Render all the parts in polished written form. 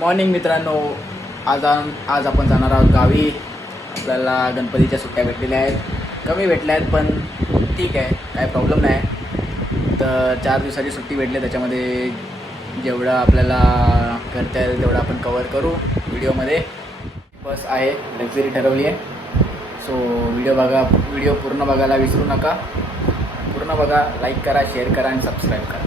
Morning मित्रांनो, आज आपण जाणार आहोत गावी. आपल्याला गणपतीच्या सुट्ट्या भेटलेल्या आहेत, कमी भेटल्या आहेत पण ठीक आहे, काय प्रॉब्लेम नाही. तर 4 दिवसाची सुट्टी भेटली, त्याच्यामध्ये जेवढं आपल्याला करता येईल तेवढं आपण कवर करू व्हिडिओमध्ये. बस आहे, लक्झरी ठरवली आहे. सो व्हिडिओ पूर्ण बघायला विसरू नका. पूर्ण बघा, लाईक करा, शेअर करा आणि सबस्क्राईब करा.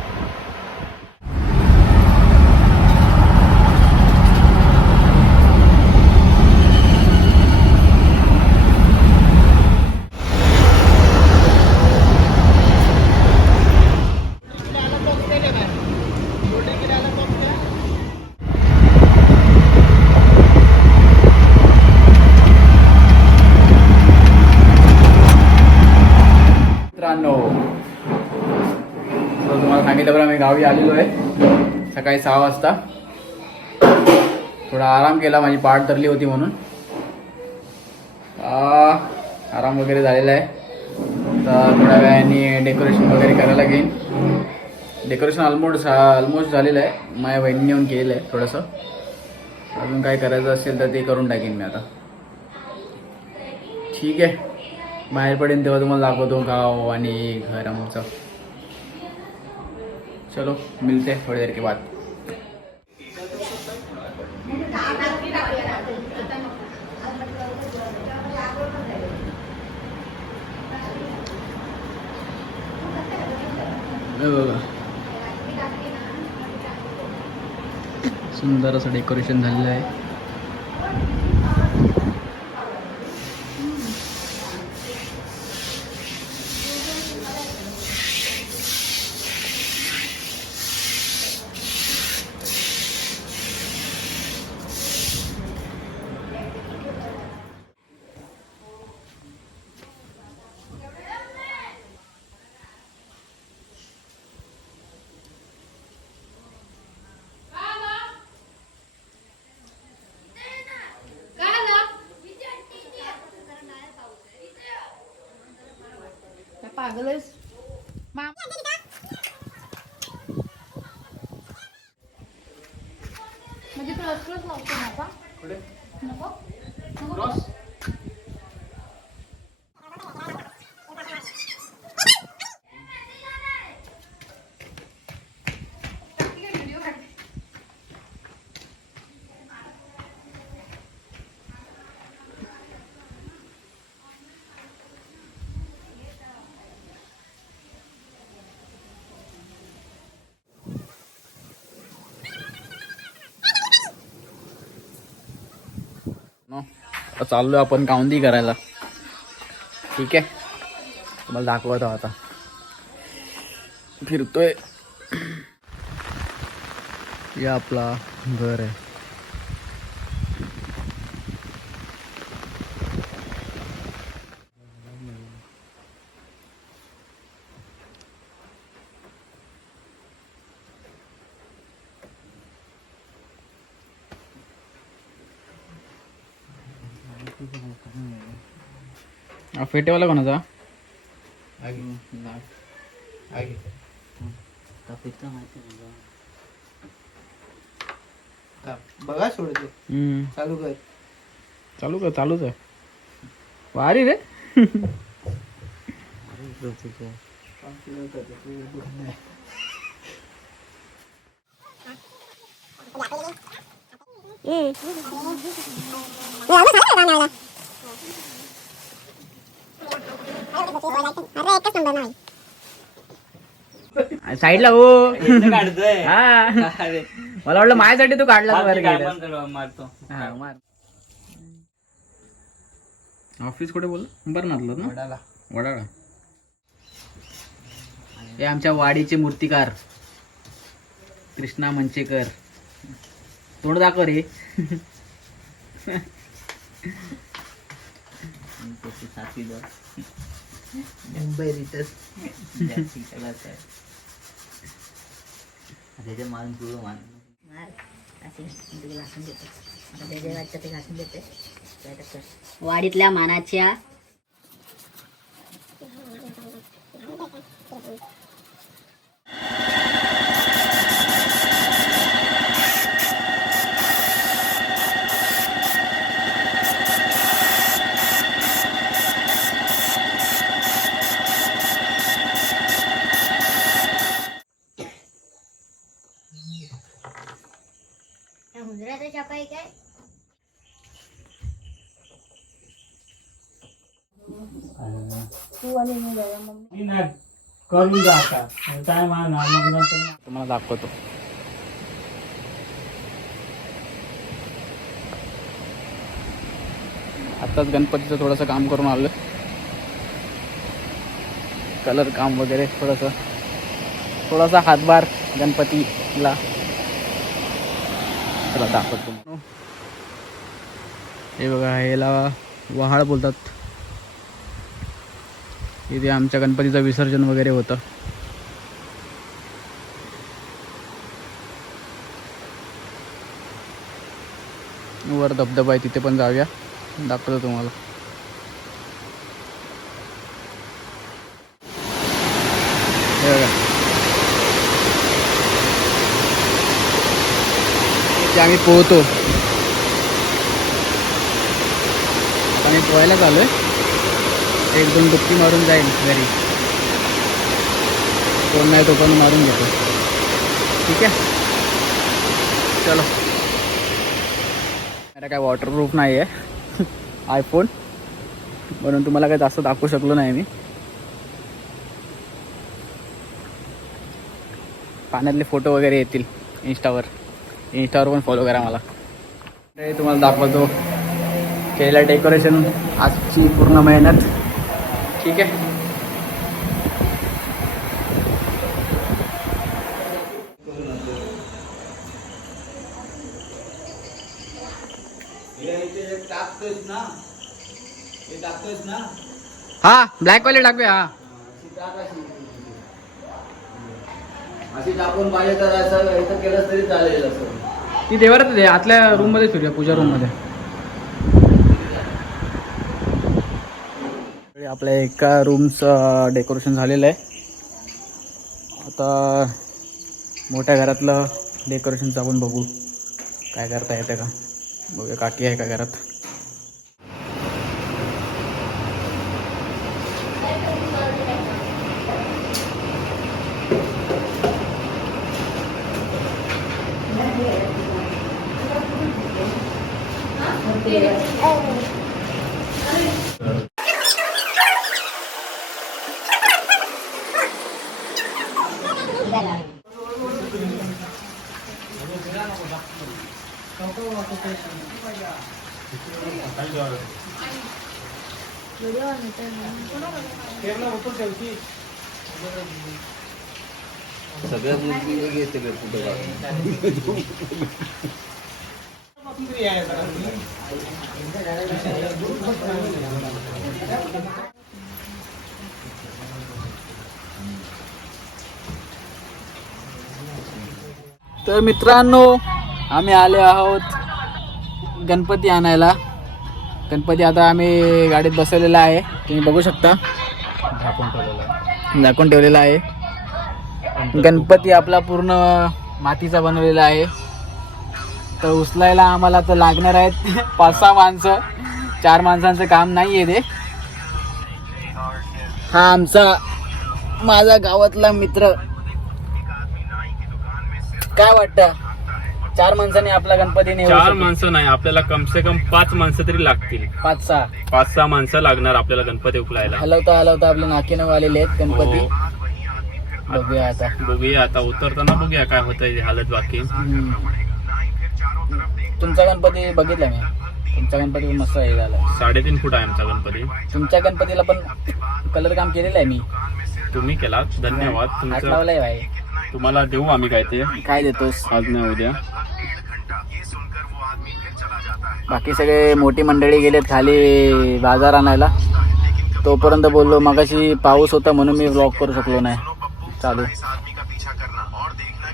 मित्रांनो, तुम्हाला सांगितलं बरं, मी गावी आलेलो आहे सकाळी 6 वाजता. थोडा आराम केला, माझी पाठ धरली होती म्हणून आराम वगैरे झालेला आहे. तर थोड्या वेळाने डेकोरेशन वगैरे करायला घेईन. डेकोरेशन ऑलमोस्ट झालेलं आहे, माझ्या बहिणीने येऊन केलेलं आहे. थोडंसं अजून काय करायचं असेल तर ते करून टाकेन मी आता. ठीक आहे, बाहेर पडेन तेव्हा तुम्हाला दाखवतो गाव आणि घर आमचं. चलो मिलते थोड़ी देर के बाद. बघा, सुंदर असं डेकोरेशन झालेलं आहे. पागलच म्हणजे क्रॉस लावतो नका नको क्रॉस. चाललोय आपण काउंदी करायला. ठीक आहे, तुम्हाला दाखवतो आता. फिरतोय. हे आपला घर आहे. फेटेवाला कोणाचा? बघा सोडतो. चालूच आहे. वारी रे. साईडला हो. काढतोय. हा, मला वाटलं माझ्यासाठी तू काढला. मारतो. ऑफिस कुठे बोल? बरनारला ना? वडाला. वडाळा. हे आमच्या वाडीचे मूर्तिकार कृष्णा मंचेकर. तोंड दाखव रे. मुंबई रिटर्न त्याच्या मारून पुढं मान वाडीतल्या मानाच्या समुद्राचा चापा आहे काय? तू आणि मी जाऊया मम्मी. करून जा आता काय माना मग नंतर तुम्हाला दाखवतो. आत्ताच गणपतीचं थोडंसं काम करून आलं, कलर काम वगैरे थोडासा हातभार गणपतीला. चला दाखवतो. हे बघा, ह्याला वहाळ बोलतात. इथे आमच्या गणपतीचं विसर्जन वगैरे होतं. वर धबधबा आहे, तिथे पण जाऊया, दाखवतो तुम्हाला. हे बघा, इथे आम्ही पोहतो. आता मी पोहायला चालू आहे. 1-2 डुबकी मारून जाईल घरी. कोण नाही तो पण मारून घेतो. ठीक आहे, चलो. मेरा काय वॉटरप्रूफ नाही आहे आयफोन, म्हणून तुम्हाला काय जास्त दाखवू शकलो नाही मी. पाण्यातले फोटो वगैरे येतील इंस्टावर पण फॉलो करा मला. ते तुम्हाला दाखवतो केलेलं डेकोरेशन, आजची पूर्ण मेहनत. ठीक आहे, हा ब्लॅक वाले टाकूया. हा अशी टाकून पाहिजे तर असं इथं केलं तरी चालेल. असं ती देवारात आहे, आतल्या रूम मध्ये फिरूया, पूजा रूम मध्ये. आपल्या एका रूमचं डेकोरेशन झालेलं आहे. आता मोठ्या घरातलं डेकोरेशनचं आपण बघू काय करता येतं का. बघूया काकी आहे का घरात. सगळ्या गोष्टी घेते फोटो तर मित्रांनो, आम्ही आले आहोत गणपती आणायला. गणपती आता आम्ही गाडीत बसवलेला आहे, तुम्ही बघू शकता. झाकून ठेवलेला आहे. गणपती आपला पूर्ण मातीचा बनवलेला आहे. तर उचलायला आम्हाला तर लागणार आहेत 5-6 माणसं. 4 माणसांचं काम नाही आहे ते. हा माझा गावातला मित्र. काय वाटतं, 4 माणसांनी आपला गणपती नेऊ 4 माणसं नाही, आपल्याला कम से कम 5 माणसं तरी लागतील. 5-6 माणसं लागणार आपल्याला गणपती उचलायला. हलवता आपले नाकीनं आलेले आहेत गणपती. हो. बघूया आता उतरताना बघूया काय होतंय हालत बाकी. तुमचा गणपती बघितला मी. तुमचा गणपती मस्त हे झाला. 3.5 फूट आहे आमचा गणपती. तुमच्या गणपतीला पण कलर काम केलेलं आहे मी. तुम्ही केलात, धन्यवाद हात तुमचं. लावलाय भाई. तुम्हाला देऊ आम्ही काय देतोस. आज नाही उद्या. बाकी सगळे मोठी मंडळी गेलेत खाली बाजार आणायला. तोपर्यंत बोललो, मगाशी पाऊस होता म्हणून मी व्लॉग करू शकलो नाही चालू.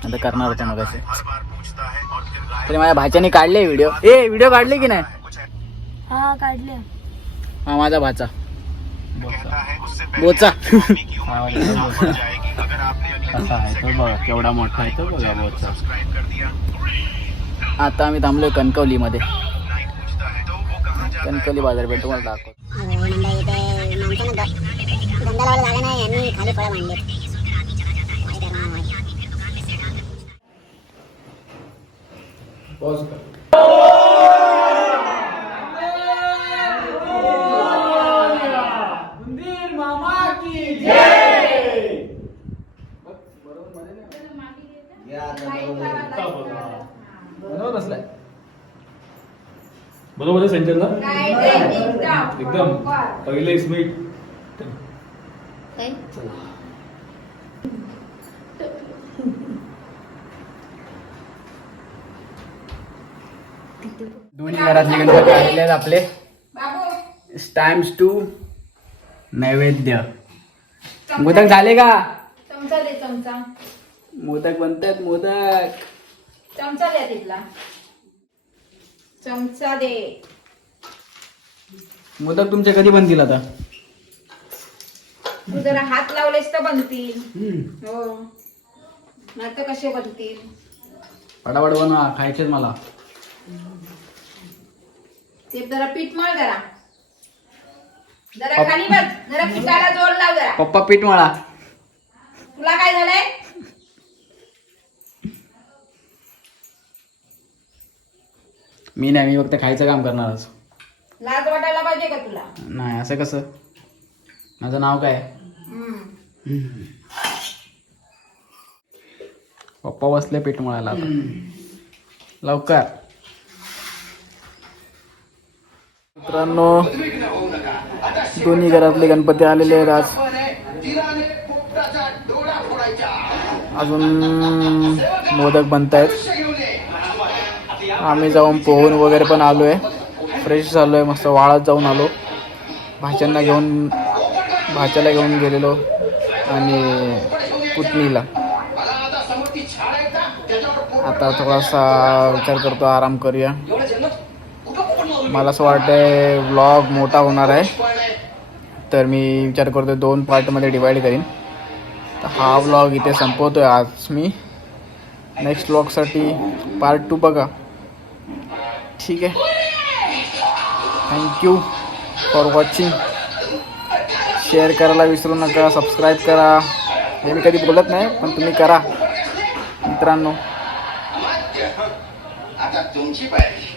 आता करणार होतो मगाशी. तरी माझ्या भाच्याने काढले व्हिडिओ काढले की नाही. हा काढले. हा माझा भाचा बोचा. कसा आहे तो बघा, केवढा मोठा आहे तो बघा बोचा. आता आम्ही थांबलोय कणकवलीमध्ये. कणकवली बाजारपेठ तुम्हाला दाखव. पॉज कर. मंदिर मामा की जय. बरोबर बरोबर बसलाय. बरोबर आहे सेंटरला एकदम पहिले स्मिट. दोन्ही घरातले गणपती आलेले आहेत आपले. टाइम्स टू नैवेद्य. मोदक झाले का? चमचा दे चमचा. मोदक बनतात मोदक. चमचा दे तिथला. चमचा दे. मोदक तुमचे कधी बनतील आता? तू जरा हात लावलेस तर बनतील. हो नाही तर कसे बनतील? पटापट बनवा, खायचेच मला. ते जरा पीठ मळ जरा. जरा खाली बघ. जरा पिठाला जोर लाव जरा. पप्पा पीठ मळा. तुला काय झालंय? मी नाही, मी फक्त खायचं काम करणारच. लाज वाटायला पाहिजे का तुला? नाही असं कसं? माझं नाव काय? पप्पा बसले पीठ मळायला आता. लवकर. मित्रांनो, दोन्ही घरातले गणपती आलेले आहेत आज. अजून मोदक बनतायत. आम्ही जाऊन पोहून वगैरे पण आलोय. फ्रेश झालोय, मस्त वाळत जाऊन आलो. भाच्याला घेऊन गेलेलो आणि पुतणीला. आता थोडासा विचार करतो आराम करूया. मला असं वाटतंय व्लॉग मोठा होणार आहे, तर मी विचार करतो 2 पार्टमध्ये डिवाईड करीन. तर हा व्लॉग इथे संपवतोय आज मी. नेक्स्ट व्लॉगसाठी पार्ट 2 बघा. ठीक आहे. Thank you for watching. शेअर करायला विसरू नका. सबस्क्राईब करा. हे मी कधी बोलत नाही, पण तुम्ही करा मित्रांनो. आता तुमची पाहिजे.